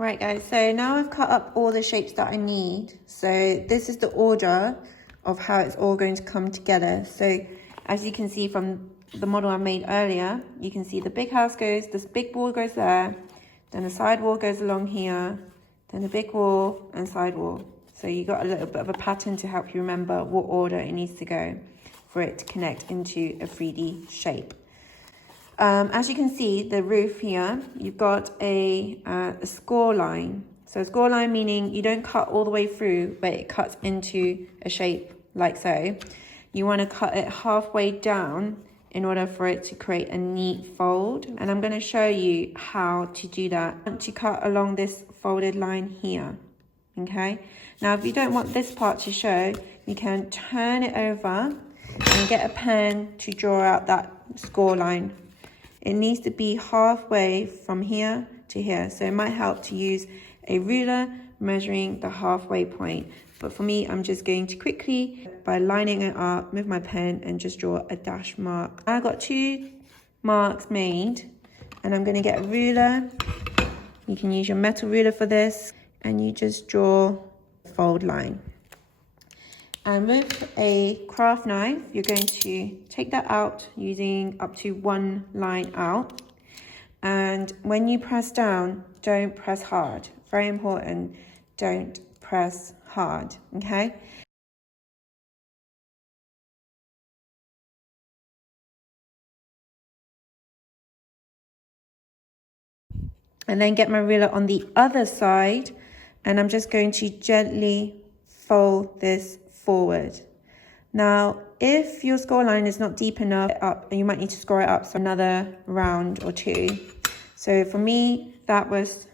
Right guys, so now I've cut up all the shapes that I need. So this is the order of how it's all going to come together. So as you can see from the model I made earlier, you can see the big house goes, this big wall goes there, then the side wall goes along here, then the big wall and side wall. So you got a little bit of a pattern to help you remember what order it needs to go for it to connect into a 3D shape. As you can see, the roof here, you've got a score line. So a score line meaning you don't cut all the way through, but it cuts into a shape like so. You want to cut it halfway down in order for it to create a neat fold. And I'm going to show you how to do that. I want to cut along this folded line here. Okay. Now, if you don't want this part to show, you can turn it over and get a pen to draw out that score line. It needs to be halfway from here to here. So it might help to use a ruler measuring the halfway point. But for me, I'm just going to quickly, by lining it up with my pen and just draw a dash mark. I've got 2 marks made and I'm going to get a ruler. You can use your metal ruler for this and you just draw a fold line. And with a craft knife, you're going to take that out using up to 1 line out. And when you press down, don't press hard. Very important, don't press hard, okay? And then get my ruler on the other side, and I'm just going to gently fold this forward. Now, if your score line is not deep enough up, you might need to score it up so another round or 2. So for me, that was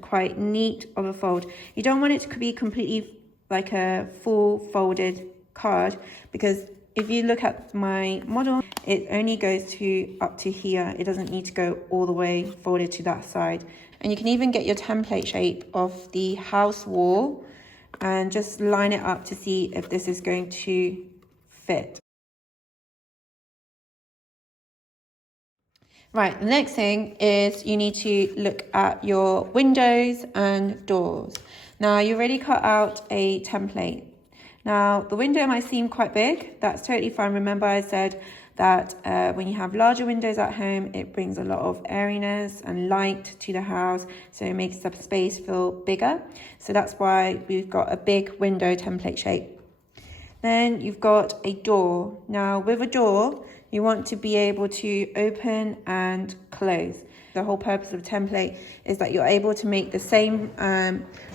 quite neat of a fold. You don't want it to be completely like a full folded card, because if you look at my model, it only goes to up to here. It doesn't need to go all the way folded to that side. And you can even get your template shape of the house wall and just line it up to see if this is going to fit. Right, the next thing is you need to look at your windows and doors. Now, you already cut out a template. Now, the window might seem quite big. That's totally fine. Remember, I said that when you have larger windows at home, it brings a lot of airiness and light to the house. So it makes the space feel bigger. So that's why we've got a big window template shape. Then you've got a door. Now, with a door, you want to be able to open and close. The whole purpose of a template is that you're able to make the same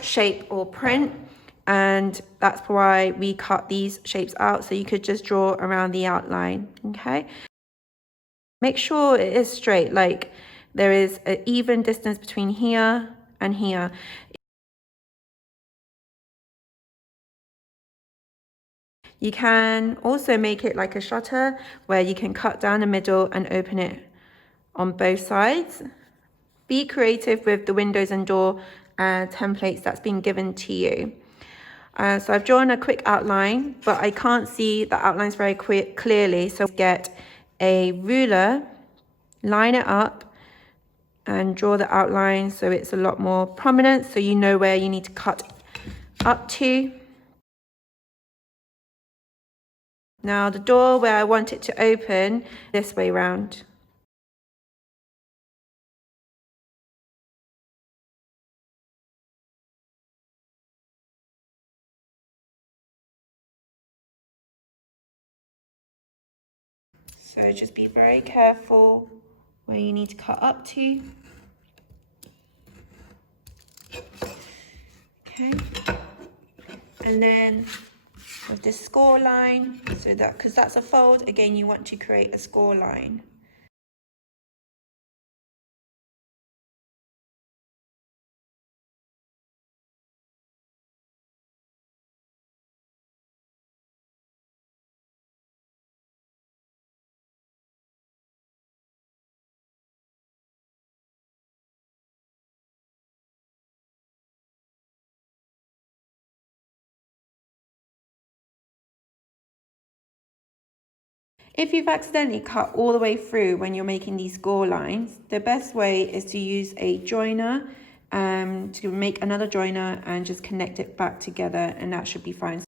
shape or print. And that's why we cut these shapes out, so you could just draw around the outline, okay? Make sure it is straight, like there is an even distance between here and here. You can also make it like a shutter where you can cut down the middle and open it on both sides. Be creative with the windows and door templates that's been given to you. So I've drawn a quick outline, but I can't see the outlines very clearly. So get a ruler, line it up, and draw the outline so it's a lot more prominent, so you know where you need to cut up to. Now the door where I want it to open, this way round. So just be very careful where you need to cut up to. Okay. And then with this score line, so that, because that's a fold, again, you want to create a score line. If you've accidentally cut all the way through when you're making these score lines, the best way is to use a joiner to make another joiner and just connect it back together, and that should be fine.